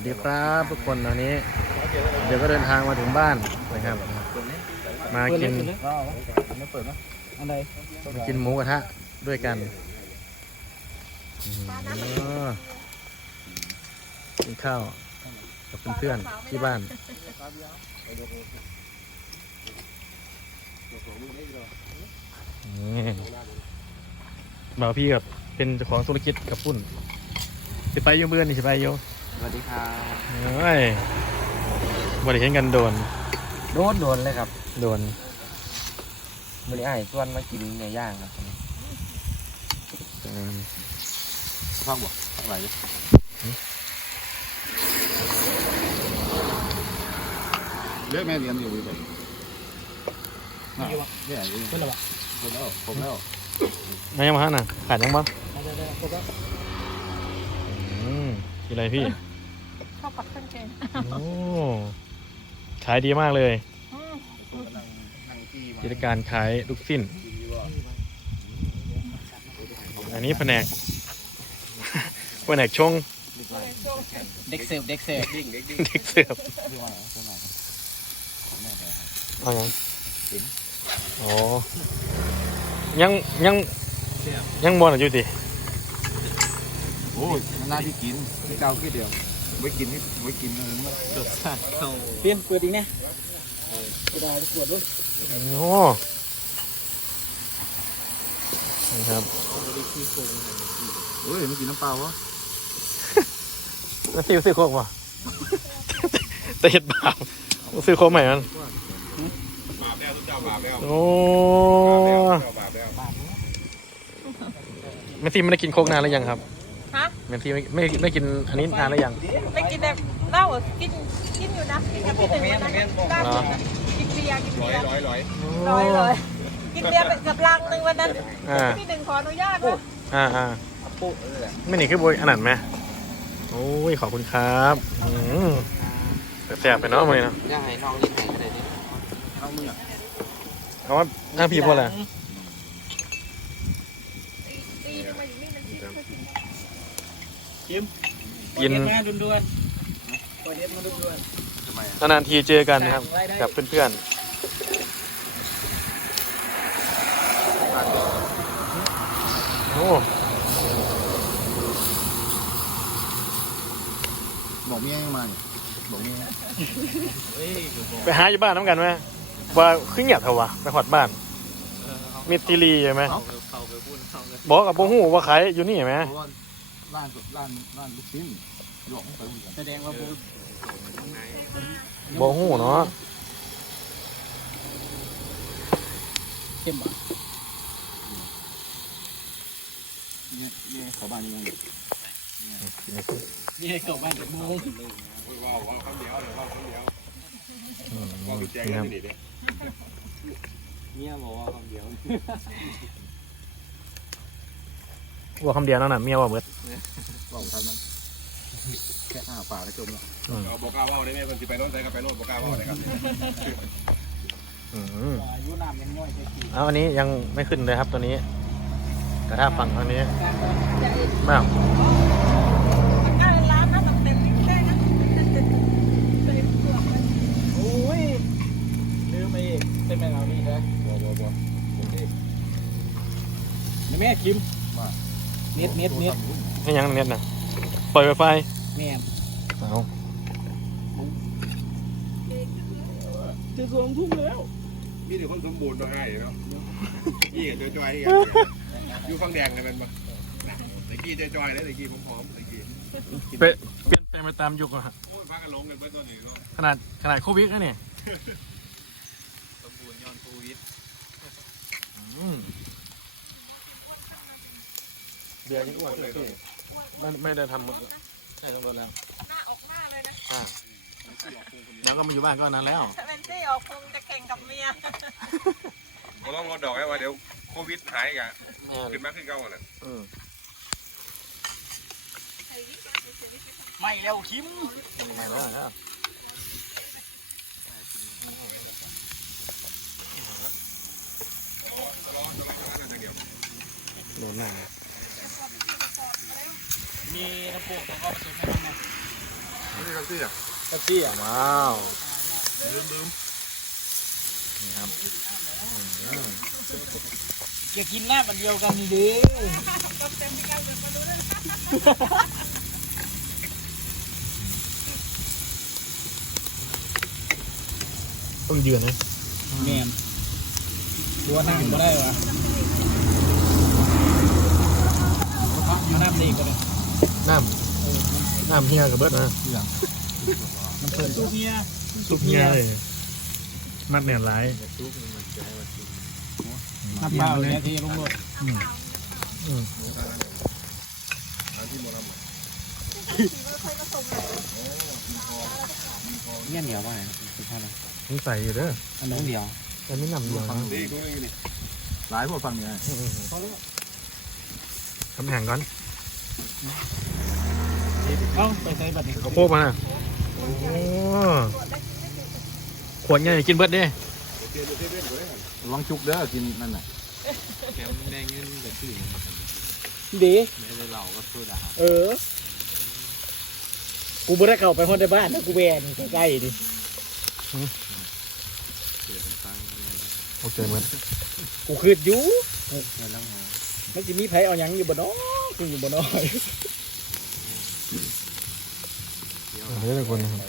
วัสดีครับทุกคนตอนนี้ เดี๋ยวก็เดินทางมาถึงบ้านนะครับ มากินมากินหมูกระทะด้วยกันกินข้าวกับเพื่อนๆที่บ้านบ่าวพี่กับเป็นเจ้าของธุรกิจกับปุ้นสิไปยุ่เบื่อนี่ไปอยุ่ สวัสดีครับเอ้ยบริเห็นกันโดน โดนโดนเลยครับโดนวันนี้ไอ้ายส่วนมากินเนื้อย่างครับอืมฟังบอกไหวเลือกแม่เรียนอยู่วิบัติเนี่ยคนละคนแล้วผมแล้วนายยังมาฮะน่ะขาดยังบ้างอืมกินอะไรพี่ ชอบปักเครื่องเกงโอ้ขายดีมากเลยอืมกิจการขายลูกสิ้น อันนี้แผนก แผนกชงเด็กเสิร์ฟเด็กเสิร์ฟเด็กเสิร์ฟเอายังโอ้ยังยังยังบอลอยู่ดิโอ้ยนานที่กินเจ้ากี่เดียว ไว้กินนี่ไว้กินเลยมั้งรสชาติเข้าเปลี่ยนเปิดอีกเนี่ยกระดาษขวดด้วยโอ้นี่ครับเฮ้ยไม่กินน้ำเปล่าวะแล้วซื้อซื้อโคกป่ะแต่เห็ดบาปซื้อโคกใหม่มันโอ้แมนซี่ไม่ได้กินโคกนานแล้วยังครับ ฮะแมนซี่ไม่ไม่ไม่กินอันนี้นานแล้วยังไม่กินแบบเหล้าเหรอกินกินอยู่นะกินกับพี่หนึ่งวันนั้นเหล้ากินนะกินเบียร์กินเบียร์ร้อยร้อยร้อยร้อยกินเบียร์ไปกับลังหนึ่งวันนั้นอ่าพี่หนึ่งขออนุญาตนะอ่าอ่าปุ๊บเลยไม่หนีคือบอยอันนั้นไหมโอ้ยขอบคุณครับอืมแสบไปเนาะมือนะย่าให้น้องลิ้นให้ก็ได้ดิน้องมึงอะเอาว่าหน้าพี่พอแหละตีทำไมอยู่นี่มัน ชิบกิน มาด่วนๆตัวเด็ดมาด่วนๆทำไมอะนานๆทีเจอกันนะครับกับเพื่อนๆ โอ้บอกเมียยังมาบอกเมียไปหาอยู่บ้านน้ำกันไหมว่าขึ้นเหยียดเถอะวะไปหอดบ้านมิตรทีรีใช่ไหมเขาไปพูดเขาเลยบอกกับโบหูว่าขายอยู่นี่ไหมเพราะว่า ร้านร้านร้านลูกชิ้นหลวงไปแสดงว่าพูดโบหูเนาะเข้มบ่เนี่ยเนี่ยเขาบ้านยังไงเนี่ยเขาบ้านเดี๋ยวมูอืมว่าแจ้งนี่ครับนี่ดิเนี่ยบอกว่าคำเดียว ว่าคำเดียวนั่นน่ะเมียว่าเบิดบอกทันมันแค่อ้าปากแล้วจมแล้วอืมเราบอกกล้าว่าได้ไหมคนที่ไปโน่นใส่ก็ไปโน่นบอกกล้าว่าเลยครับอืมอายุน้ำยังน้อยแค่กี่เอาอันนี้ยังไม่ขึ้นเลยครับตัวนี้แต่ถ้าฝั่งทางนี้มากมันก็เลยร้านนะมัน เต็มที่ได้นะเต็มตัวมันโอ้ยลืมไปอีกเต็มไปแล้วนี่นะบัวบัวบัวแม่คิมเน็ตเน็ตเน็ตให้ยังเน็ตนะปล่อยไวไฟแม่เอาจะสองทุ่มแล้วมีแต่คนสมบูรณ์มาให้เนาะยี่เจอจอยกันอยู่ฟังแดงเลยมันมาตะกี้เจอจอยเลยตะกี้ผมพร้อมตะกี้เปลี่ยนเปลี่ยนแปลงไปตามยุคอะฮะโอ้ยพากันลงกันเพื่อนตัวนี้ก็ขนาดขนาดโควิดนะเนี่ยสมบูรณ์ย้อนโควิดอืม เบียร์ยังอ้วนเลยไม่ไม่ได้ทำใช่ทั้งหมดแล้วหน้าออกหน้าเลยนะอ่าแล้วก็มาอยู่บ้านก็นานแล้วถ้าเป็นซี่ออกคงจะแข่งกับเมียเราต้องลดดอกไว้ว่าเดี๋ยวโควิดหายกันขึ้นมาขึ้นเก้ากันเลยอืมไม่แล้วคิมไม่แล้วแล้วโดนหน้า มี น้ำโป่งแล้วก็ผสมให้มันนะเกันสิอะแท็กซี่อะว้าวลืมลืมนี่ครับจะกินหน้ามันเดียวกันนี่เด้ต้องยืนนะแมนตัวนั่งก็ได้วะน้ำดีก็ได้น้ำ น้ำเฮียกับเบิร์ดนะน้ำเพิ่มซุปเฮียซุปเฮียเลยมัดแน่นหลายน้ำเปล่าเลยที่ลุงรถอืมเนี่ยเหนียวว่าไงคือเท่าไหร่นี่ใส่อยู่เด้ออันน้องเหนียวแต่ไม่นำเดียวนะนี่กูนี่นี่หลายพวกฟังเนี่ยอืมทำแห่งก่อน เอ้าไปใส่บัตรนี่ข้าวโพดมาน่ะโอ้ขวดใหญ่กินเบิร์ดเด้ลองชุกเด้อกินนั่นน่ะแกมแดงเงินแบบที่ดีไม่ได้เหล่าก็สู้ดาเออ กูไม่ได้เข้าไปคนในบ้านนะกูแวนใกล้ๆดิเสียเป็นฟังเงินโอเคเบิร์ดกูคืดอยู่เงินแล้วไงมันจะมีไผเอาหยังอยู่บ่เนาะกูอยู่บ่เนาะ เดี๋ยวทุกคนนะครับ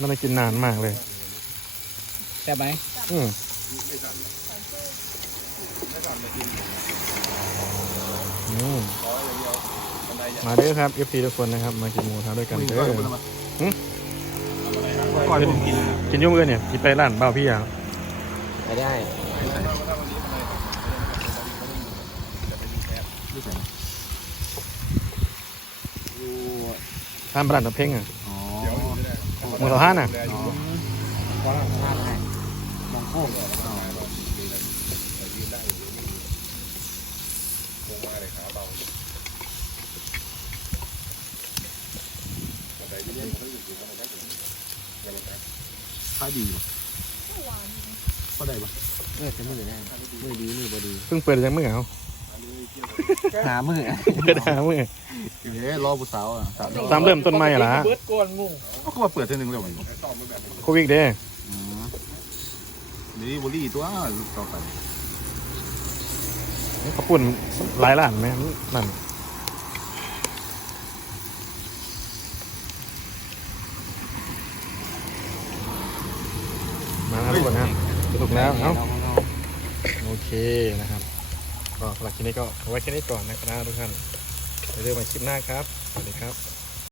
น่าจะกินนานมากเลยใช่ไหมอืมอืมมาเด้อครับ FC ทุกคนนะครับ มากินหมูทะด้วยกันเด้อหึก่อนผมกินกินยุ่งเลยเนี่ยกินไปร้านเบ้าพี่อะไปได้ ร้านร้านน้ำเพ่งอะอ๋อเมืองเราห้านอะว่าพลาดให้มองโค้งขายดีก็ได้ปะเออจะมือได้มือดีมือบดีเพิ่งเปิดยังเมื่อเอาหามือเปิดหาเมื่อ เฮ้ยรอผู้สาวอะสาวตามเริ่มต้นใหม่เหรอเบิดก่อนงงก็มาเปิดเท่านึงเร็วมันโควิดเด้นี่บุรี่ตัวต่อไปเขาปุ่นหลายร้านไหมนั่นมาครับทุกคนนะสนุกแล้วเอ้าโอเคนะครับก็สำหรับคลิปนี้ก็เอาไว้แค่นี้ก่อนนะครับทุกท่านเดี๋ยว เจอกันใหม่คลิปหน้าครับ สวัสดีครับ